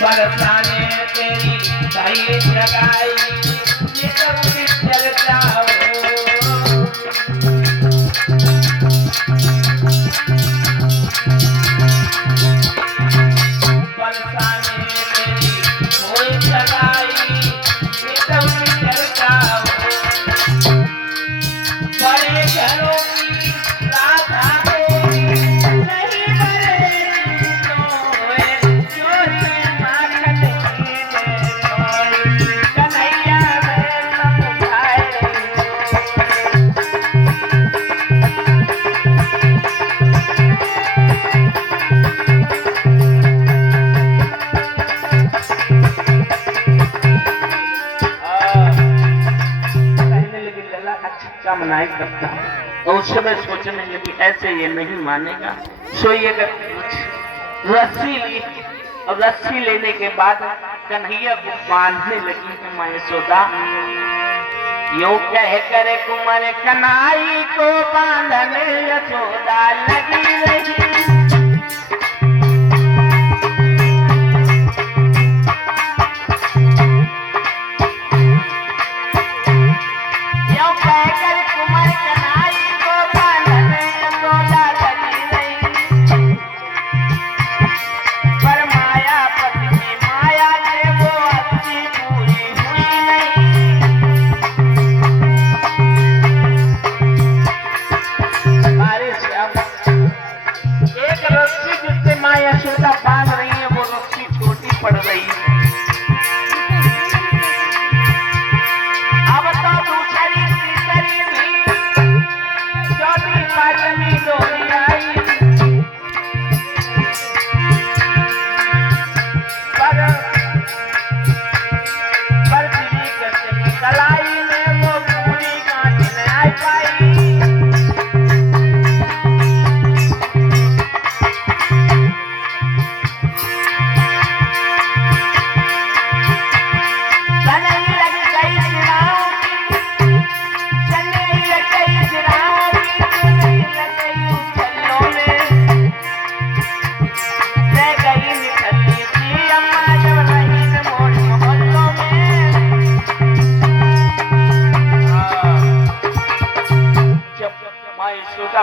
बरसाने तेरी सही जगाई ये सबकी चर्चा हो बरसाने तेरी कोई जगाई ये सबकी चर्चा हो बड़े घरों की राधा मनाई करता हूँ और उस समय सोचने लगी ऐसे ये नहीं मानेगा सो ये रस्सी ली और रस्सी लेने के बाद कन्हैया को बांधने लगी है माँ यशोदा यूं कह करे कुंवर कन्हई को बांधने यशोदा लगी रही यशोदा बांध रही है वो रस्सी छोटी पड़ रही है अब तो दूसरी तीसरी भी चौथी पांचवी डोली आई पर दीदी करते कलाई में वो पूरी गांठ न आ पाई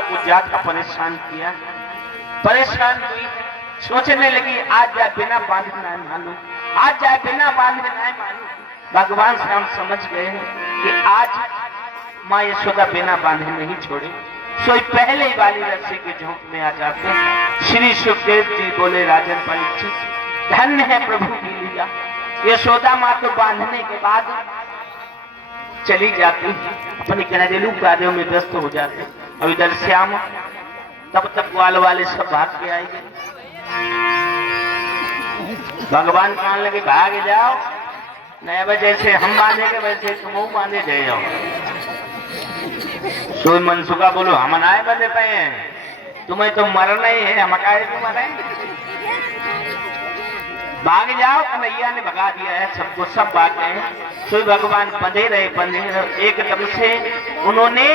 को ज्यादा परेशान किया परेशान हुई सोचने लगी आज जाए बिना बांधे ना मानू आज जाए बिना बांधे ना मानू भगवान से हम समझ गए हैं कि आज माँ यशोदा बिना बांधे नहीं छोड़े सोई पहले वाली रस्सी के झोंक में आ जाते हैं श्री सुखदेव जी बोले राजन परीक्षित धन्य है प्रभु की लीला यशोदा माँ तो बांधने के बाद चली जाती अपने घरेलू कार्यों में व्यस्त हो जाते अब इधर श्याम तब तक ग्वाल वाले सब भाग के आएंगे भगवान कहने लगे भाग जाओ नए जैसे हम बांधेंगे वैसे तुम बांधे जाए जाओ तो मनसुखा बोलो हम नाए बंधे पे हैं तुम्हें तो मरना ही है हम काहे को मरे भाग जाओ कन्हैया ने भगा दिया है सबको सब भाग गए तो भगवान बंधे रहे एकदम से उन्होंने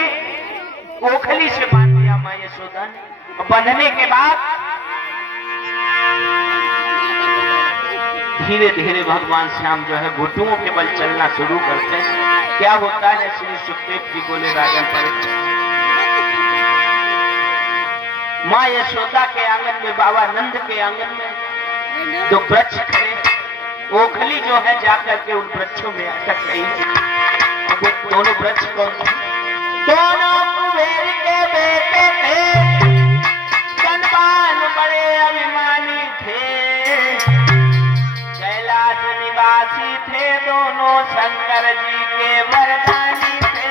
ओखली से बांध दिया माँ यशोदा ने और बांधने के बाद धीरे धीरे भगवान श्याम जो है घुटुओं के बल चलना शुरू करते हैं क्या होता है श्री सुखदेव जी बोले राजन परीक्षित माँ यशोदा के आंगन में बाबा नंद के आंगन में जो वृक्ष खड़े ओखली जो है जाकर के उन वृक्षों में अटक गई वो दोनों वृक्ष कौन थे दोनों कुबेर के बेटे थे धनवान बड़े अभिमानी थे कैलाश निवासी थे दोनों शंकर जी के वरदानी थे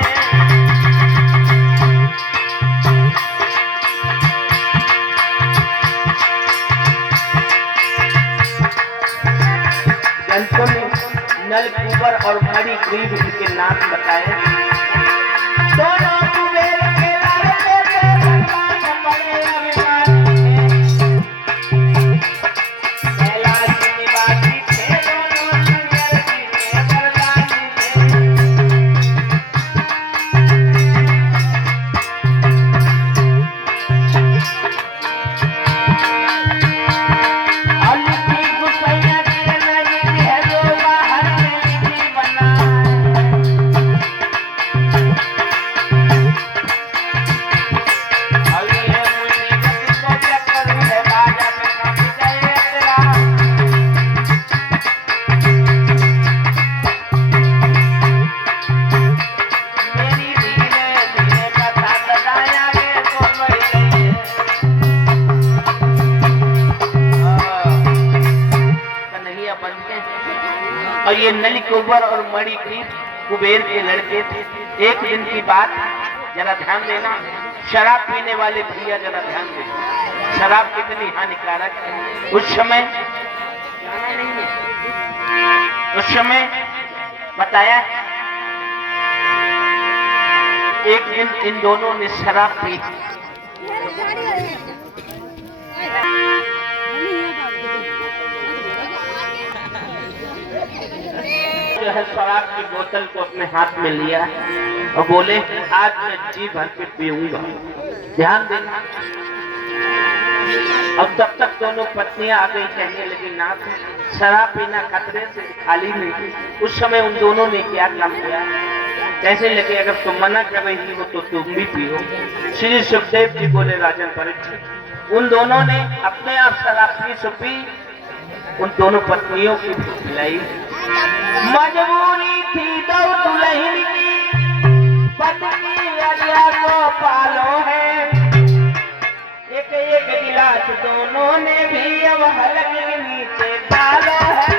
संतों ने नल कुंवर और बड़ी ग्रीब के नाम बताए दोनों कुबेर के लाले थे भगवान बड़े अभिमानी थे कैलाश निवासी थे दोनों शंकर जी के वरदानी थे और ये नलिकुबर और मणिग्रीव कुबेर के लड़के थे। एक दिन की बात जरा ध्यान देना, शराब पीने वाले भैया जरा ध्यान देना, शराब कितनी हानिकारक है। उस समय बताया एक दिन इन दोनों ने शराब पी। जो है शराब की बोतल को अपने हाथ में लिया और बोले आज मैं जी भर के पीऊंगा। ध्यान देना। अब तब तक दोनों पत्नियां आ गई, कहने लगी ना शराब पीना खतरे से खाली नहीं। उस समय उन दोनों ने क्या काम किया, कैसे लगे अगर तुम मना कर रही हो तो तुम भी पियो। श्री सुखदेव जी बोले राजन परीक्षित, उन दोनों ने अपने आप शराब पी उन दोनों पत्नियों की भी पिलाई। मजबूरी थी दो दुल्हन की, पत्नी अलिया को पालो है। एक एक गिलास दोनों ने भी अब हलक के नीचे डालो है।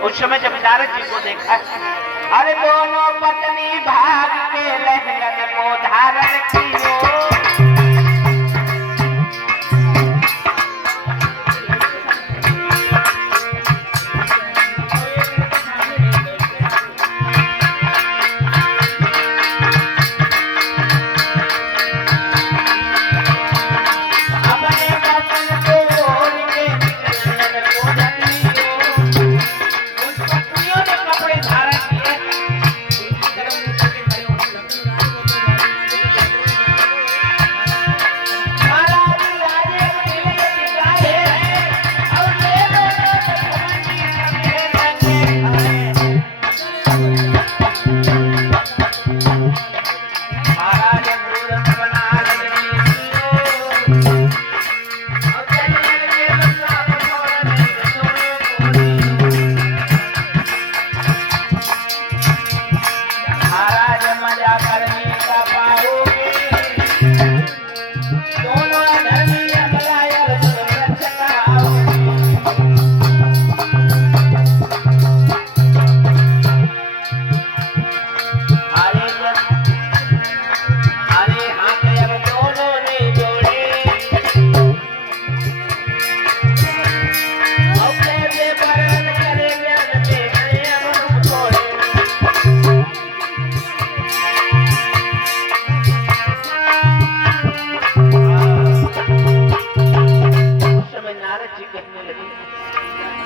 उस समय जब नारद जी को देखा, अरे दोनों पत्नी भाग के लहंगन को धारण कियो।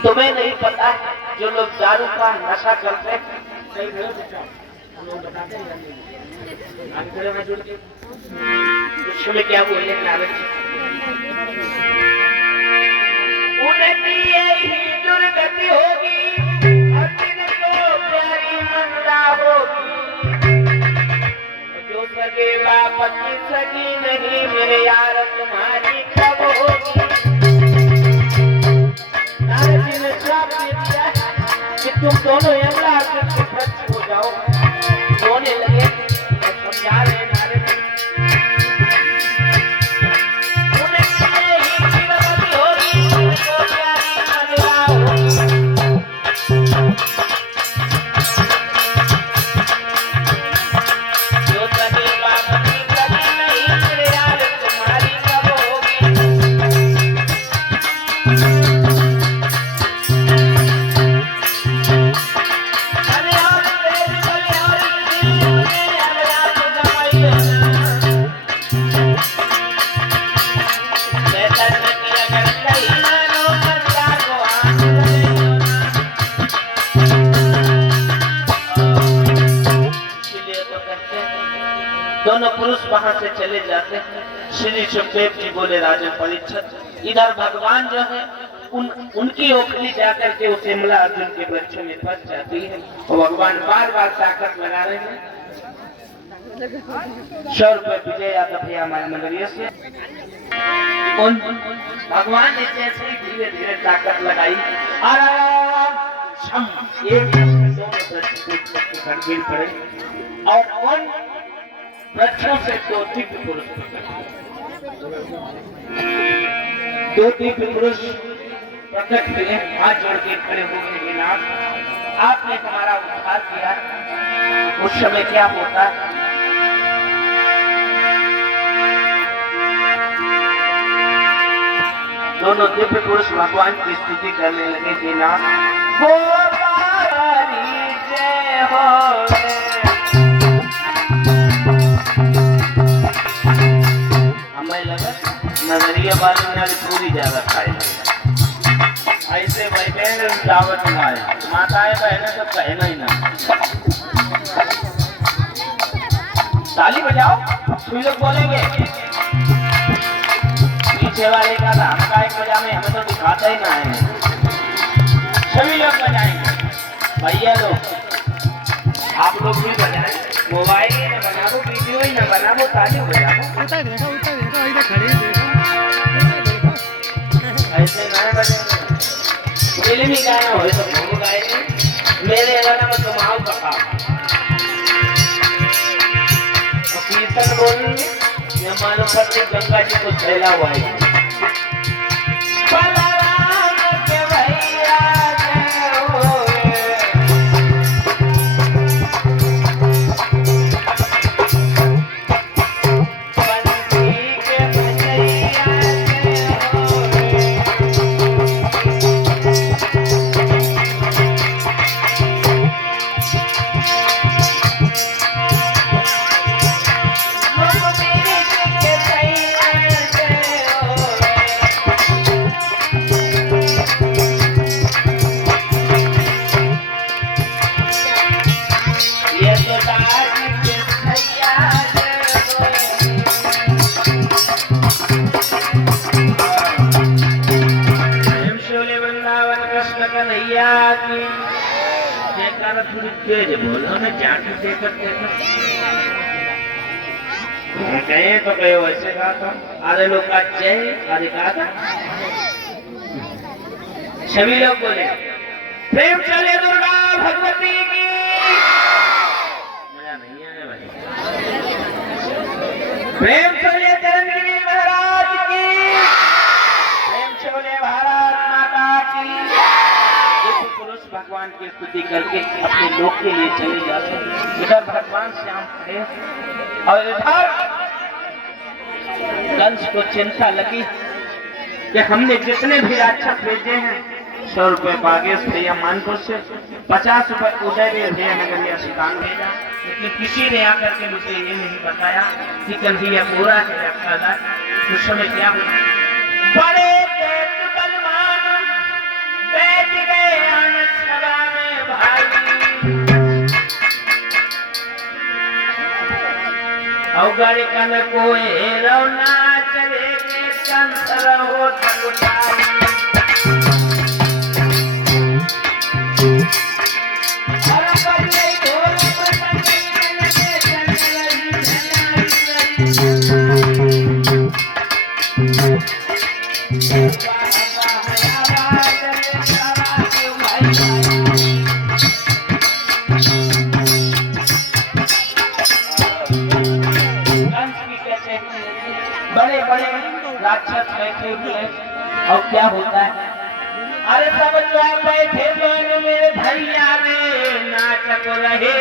तुम्हें नहीं पता जो लोग दारू का नशा करते हैं, उसमें क्या बोले नारद जी, उनकी यही दुर्गति होगी और जिनको प्यारी मंदा होगी। जो सगेगा पति सगी नहीं मेरे यार तुम्हारी कब होगी। नारद जी ने श्राप दे दिया कि तुम दोनों यमला के भ्रष्ट हो जाओ। रोने लगे, समझा रहे नारद जी, दोनों पुरुष वहां से चले जाते हैं। श्री सुखदेव जी बोले राजा परीक्षित, इधर भगवान जो है उनकी ओखली जाकर के उस शिमला अर्जुन के वृक्ष में फंस जाती है और भगवान बार बार ताकत लगा रहे हैं। 100 रुपए विजय यादव भैया हमारे नगरिया से उन भगवान ने जैसे ही धीरे धीरे ताकत लगाई आराम एक गिर पड़े और उन वृक्षों से दो दिव्य पुरुष प्रकट हुए, हाथ जोड़ के खड़े हो गए। नाथ आपने हमारा उद्धार किया, उस समय क्या होता? दोनों दिव्य पुरुष भगवान की स्तुति करने लगे कि नाथ जय हो। हमें लगा नजरिया वाले ने पूरी ज्यादा खाई ऐसे भाई बहन दावत लाए माताएं बहने तो कहना ही ना। ताली बजाओ, कोई लोग बोलेंगे पीछे वाले का था हम एक बजा में हमें तो दिखाता ही ना है। सभी लोग बजाएंगे, भैया लोग आप लोग भी बजाएं, मोबाइल ही ना बनाओ, वीडियो ही ना बनाओ, ताली बजाओ। ऐसे ना बजाएंगे, फिल्मी गाना हो तो वो गाएंगे, मेरे गाना में कमाल बता और कीर्तन बोलेंगे। ये मालूम पड़ते गंगा जी को फैला हुआ है। थोड़ी तेज बोल, हमें जाके देखकर कहे तो कहे वैसे कहा था। आधे लोग का जय, आधे कहा था। सभी लोग बोले प्रेम चले दुर्गा भगवती की। मजा नहीं आने भाई। प्रेम चले चंद्रगिरी महाराज की, प्रेम चले भारत माता की। भगवान की स्तुति करके अपने लोक के लिए चले जाते हैं। इधर भगवान श्याम खड़े और इधर कंस को चिंता लगी कि हमने जितने भी राक्षस भेजे हैं 100 रुपए बागेश भैया मानपुर से, 50 रुपए उदयवीर भैया नगरिया सिकान भेजा, लेकिन किसी ने आकर के मुझे ये नहीं बताया कि कन्हैया पूरा है या खाला। उस समय क्या हुआ? बड़े बैठ गए सभा में भाई अवगढ़ कन को रौना चले के कंसर हो थकुटाई। बड़े बड़े राक्षस बैठे हुए और क्या होता है? अरे सब जो बैठे मेरे भैया रे नाच को रहे